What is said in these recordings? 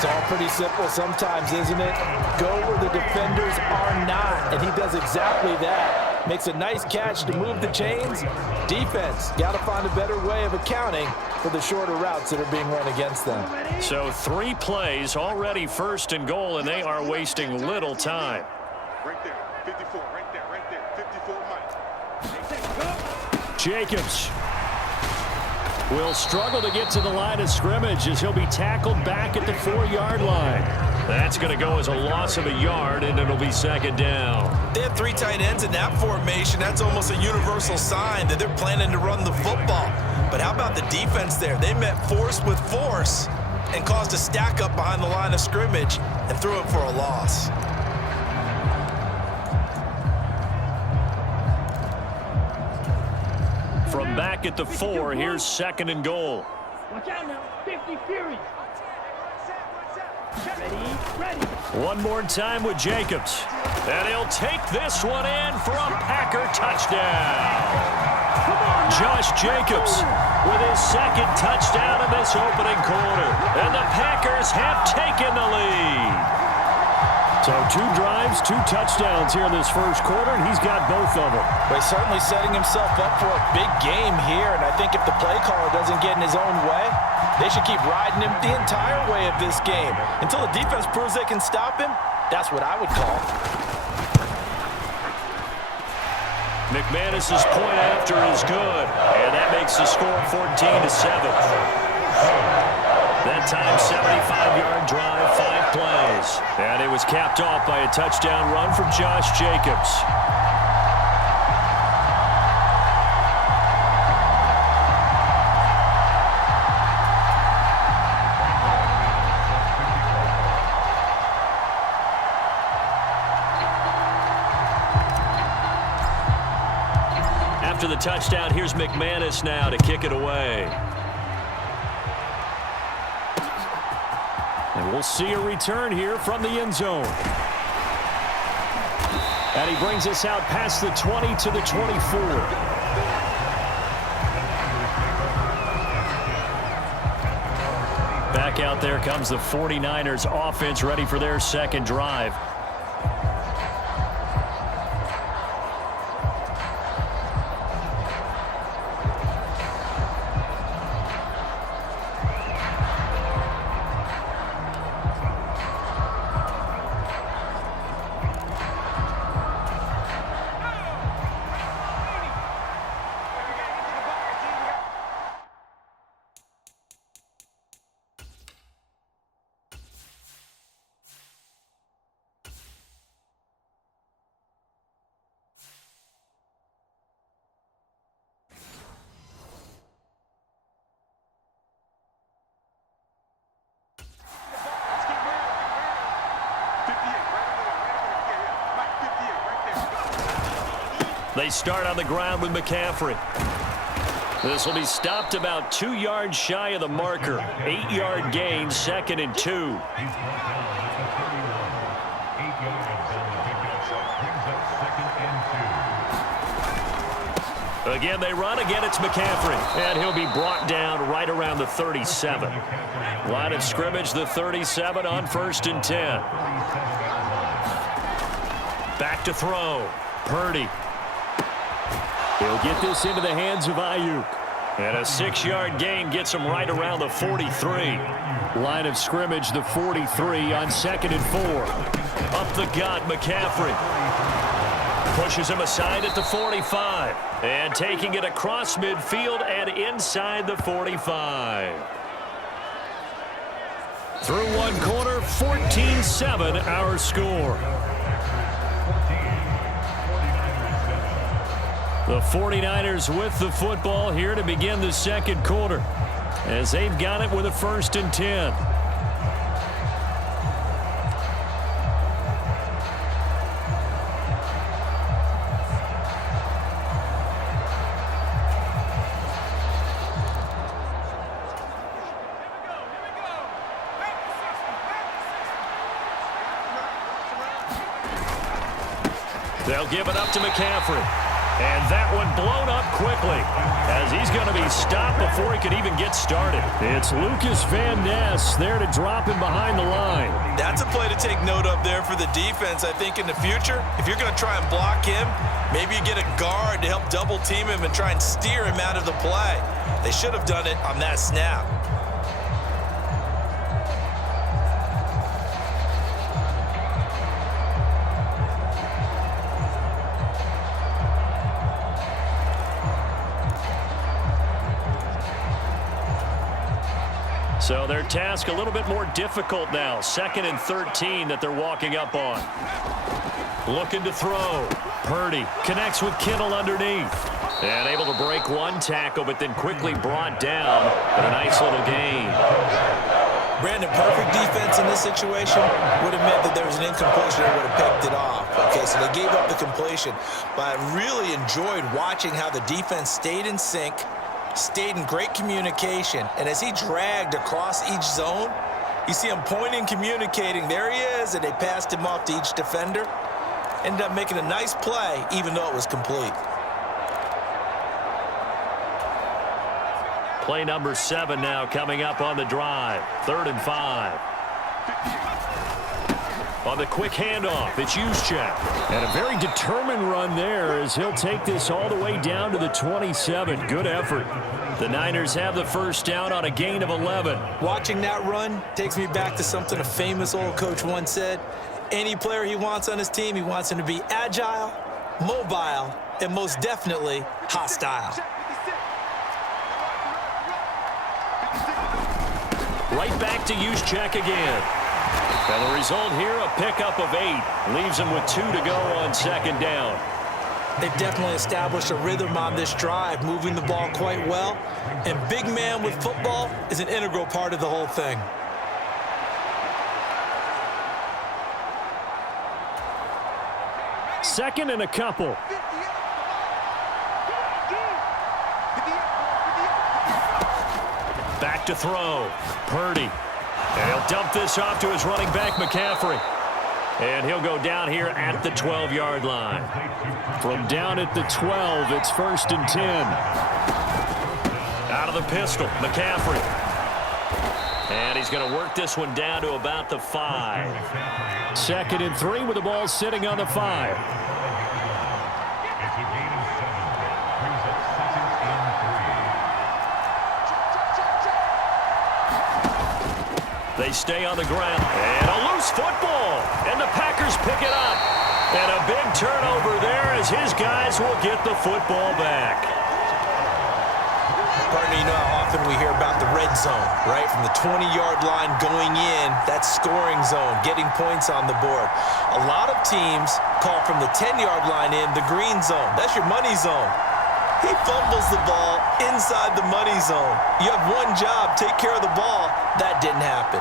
It's all pretty simple sometimes, isn't it? Go where the defenders are not, and he does exactly that. Makes a nice catch to move the chains. Defense, got to find a better way of accounting for the shorter routes that are being run against them. So 3 plays already first and goal, and they are wasting little time. Right there, 54, right there, 54, Mike. Jacobs will struggle to get to the line of scrimmage as he'll be tackled back at the 4-yard line. That's going to go as a loss of a yard, and it'll be second down. They have 3 tight ends in that formation. That's almost a universal sign that they're planning to run the football. But how about the defense there? They met force with force and caused a stack up behind the line of scrimmage and threw it for a loss. From back at the 4, here's second and goal. Watch out now, 50 Fury. Ready. One more time with Jacobs. And he'll take this one in for a Packer touchdown. Josh Jacobs with his second touchdown in this opening quarter. And the Packers have taken the lead. So 2 drives, 2 touchdowns here in this first quarter, and he's got both of them. Well, he's certainly setting himself up for a big game here, and I think if the play caller doesn't get in his own way, they should keep riding him the entire way of this game. Until the defense proves they can stop him, that's what I would call. McManus's point after is good, and that makes the score 14-7. That time, 75-yard drive, 5 plays. And it was capped off by a touchdown run from Josh Jacobs. After the touchdown, here's McManus now to kick it away. And we'll see a return here from the end zone. And he brings us out past the 20 to the 24. Back out there comes the 49ers offense, ready for their second drive. They start on the ground with McCaffrey. This will be stopped about 2 yards shy of the marker. 8-yard gain, 2nd and 2. Again, they run. Again, it's McCaffrey. And he'll be brought down right around the 37. Line of scrimmage, the 37 on 1st and 10. Back to throw. Purdy. He'll get this into the hands of Ayuk. And a 6-yard gain gets him right around the 43. Line of scrimmage, the 43 on 2nd and 4. Up the gut, McCaffrey. Pushes him aside at the 45. And taking it across midfield and inside the 45. Through one quarter, 14-7 our score. The 49ers with the football here to begin the second quarter as they've got it with a 1st and 10. They'll give it up to McCaffrey. And that one blown up quickly as he's going to be stopped before he could even get started. It's Lucas Van Ness there to drop him behind the line. That's a play to take note of there for the defense. I think in the future, if you're going to try and block him, maybe you get a guard to help double team him and try and steer him out of the play. They should have done it on that snap. So their task a little bit more difficult now. 2nd and 13 that they're walking up on. Looking to throw. Purdy connects with Kittle underneath. And able to break one tackle, but then quickly brought down. But a nice little gain. Brandon, perfect defense in this situation would have meant that there was an incompletion and would have picked it off. Okay, so they gave up the completion. But I really enjoyed watching how the defense stayed in sync, stayed in great communication, and as he dragged across each zone, you see him pointing, communicating, there he is, and they passed him off to each defender. Ended up making a nice play, even though it was complete. Play number 7 now coming up on the drive. 3rd and 5. On the quick handoff, it's Juszczyk. And a very determined run there as he'll take this all the way down to the 27. Good effort. The Niners have the first down on a gain of 11. Watching that run takes me back to something a famous old coach once said. Any player he wants on his team, he wants him to be agile, mobile, and most definitely hostile. Right back to Juszczyk again. And the result here, a pickup of 8. Leaves him with 2 to go on 2nd down. They've definitely established a rhythm on this drive, moving the ball quite well. And big man with football is an integral part of the whole thing. Second and a couple. Back to throw. Purdy. And he'll dump this off to his running back, McCaffrey. And he'll go down here at the 12-yard line. From down at the 12, it's 1st and 10. Out of the pistol, McCaffrey. And he's going to work this one down to about the 5. 2nd and 3 with the ball sitting on the 5. They stay on the ground. And a loose football. And the Packers pick it up. And a big turnover there as his guys will get the football back. Partner, you know how often we hear about the red zone, right? From the 20-yard line going in, that scoring zone, getting points on the board. A lot of teams call from the 10-yard line in the green zone. That's your money zone. He fumbles the ball inside the money zone. You have one job, take care of the ball. That didn't happen.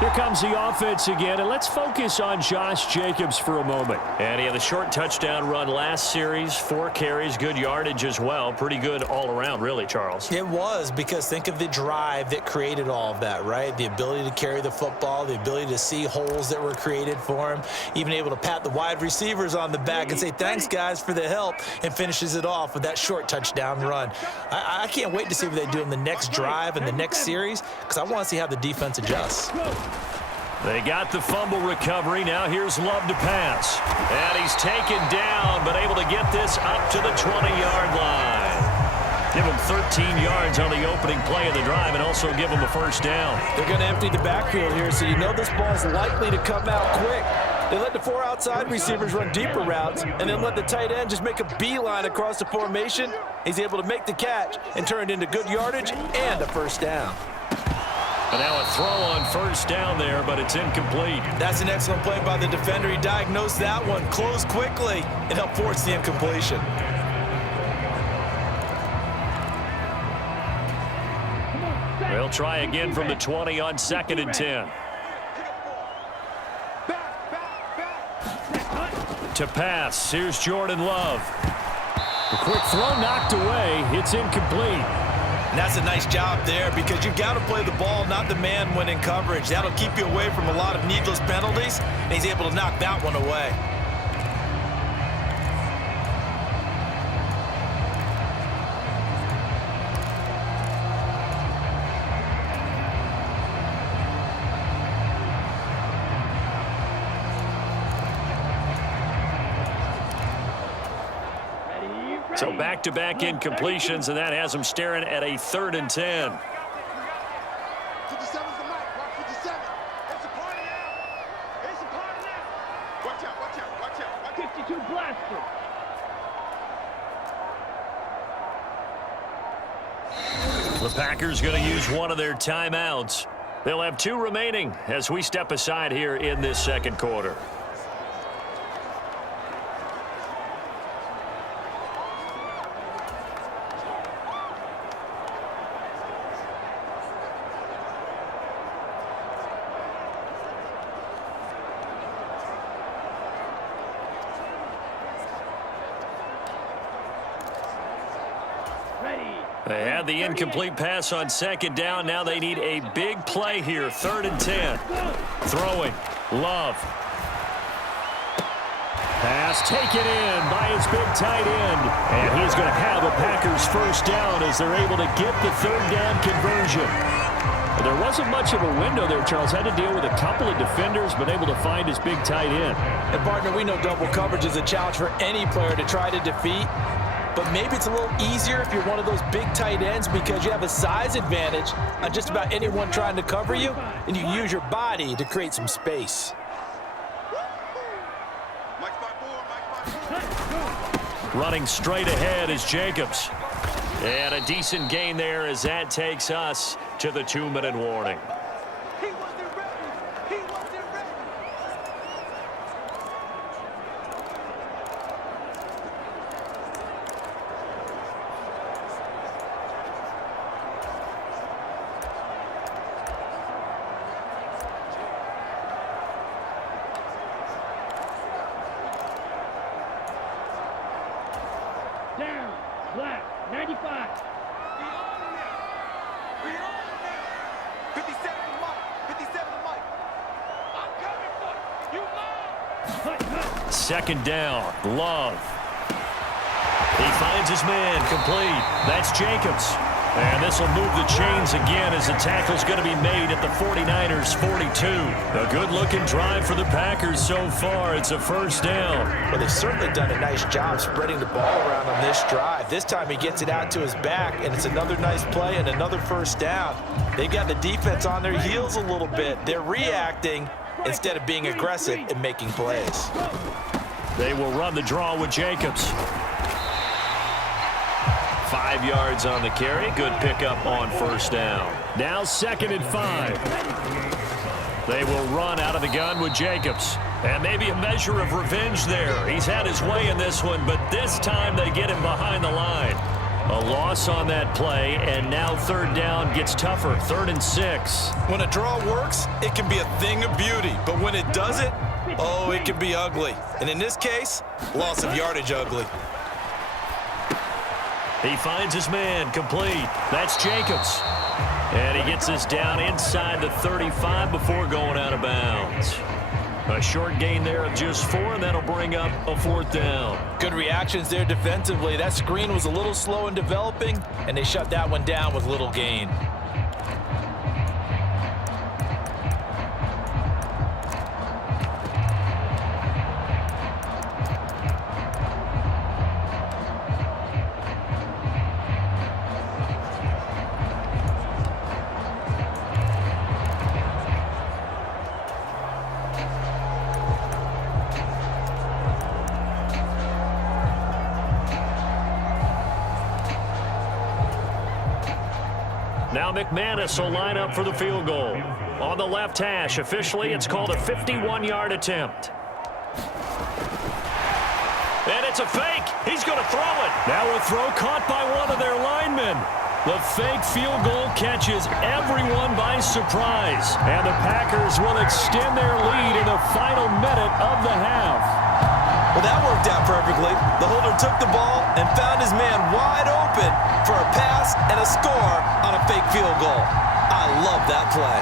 Here comes the offense again, and let's focus on Josh Jacobs for a moment. And he had a short touchdown run last series, 4 carries, good yardage as well. Pretty good all around, really, Charles. It was, because think of the drive that created all of that, right? The ability to carry the football, the ability to see holes that were created for him, even able to pat the wide receivers on the back and say, thanks, guys, for the help, and finishes it off with that short touchdown run. I can't wait to see what they do in the next drive and the next series, because I want to see how the defense adjusts. They got the fumble recovery. Now here's Love to pass. And he's taken down, but able to get this up to the 20-yard line. Give him 13 yards on the opening play of the drive and also give him a first down. They're going to empty the backfield here, so you know this ball's likely to come out quick. They let the 4 outside receivers run deeper routes and then let the tight end just make a beeline across the formation. He's able to make the catch and turn it into good yardage and a first down. And now a throw on first down there, but it's incomplete. That's an excellent play by the defender. He diagnosed that one, closed quickly, and helped force the incompletion. They'll try again from the 20 on 2nd and 10. To pass, here's Jordan Love. The quick throw knocked away. It's incomplete. And that's a nice job there, because you've got to play the ball, not the man when in coverage. That'll keep you away from a lot of needless penalties, and he's able to knock that one away. So back-to-back incompletions, and that has them staring at a 3rd and 10. 57's the mic. Watch 57. It's a party now. It's a party now. Watch out, watch out, watch out, watch out. 52 blaster. The Packers going to use one of their timeouts. They'll have 2 remaining as we step aside here in this second quarter. They had the incomplete pass on 2nd down. Now they need a big play here. 3rd and 10. Throwing. Love. Pass taken in by his big tight end. And he's going to have a Packers first down as they're able to get the 3rd down conversion. But there wasn't much of a window there, Charles. Had to deal with a couple of defenders, but able to find his big tight end. And, partner, we know double coverage is a challenge for any player to try to defeat. But maybe it's a little easier if you're one of those big tight ends because you have a size advantage on just about anyone trying to cover you, and you use your body to create some space. Running straight ahead is Jacobs. And a decent gain there as that takes us to the 2-minute warning. Down. Black. 95. We on now. We on now. 57 the mic. 57 the mic. I'm coming for you. You move. 2nd down. Love. He finds his man complete. That's Jacobs. And this will move the chains again as the tackle's going to be made at the 49ers' 42. A good-looking drive for the Packers so far. It's a first down. Well, they've certainly done a nice job spreading the ball around on this drive. This time he gets it out to his back, and it's another nice play and another first down. They got the defense on their heels a little bit. They're reacting instead of being aggressive and making plays. They will run the draw with Jacobs. 5 yards on the carry. Good pickup on first down. Now 2nd and 5. They will run out of the gun with Jacobs. And maybe a measure of revenge there. He's had his way in this one, but this time they get him behind the line. A loss on that play, and now 3rd down gets tougher. 3rd and 6. When a draw works, it can be a thing of beauty. But when it doesn't, oh, it can be ugly. And in this case, loss of yardage ugly. He finds his man complete. That's Jacobs. And he gets this down inside the 35 before going out of bounds. A short gain there of just 4, and that'll bring up a 4th down. Good reactions there defensively. That screen was a little slow in developing, and they shut that one down with little gain. Now McManus will line up for the field goal. On the left hash, officially it's called a 51-yard attempt. And it's a fake. He's going to throw it. Now a throw caught by one of their linemen. The fake field goal catches everyone by surprise. And the Packers will extend their lead in the final minute of the half. Well, that worked out perfectly. The holder took the ball and found his man wide open for a pass and a score on a fake field goal. I love that play.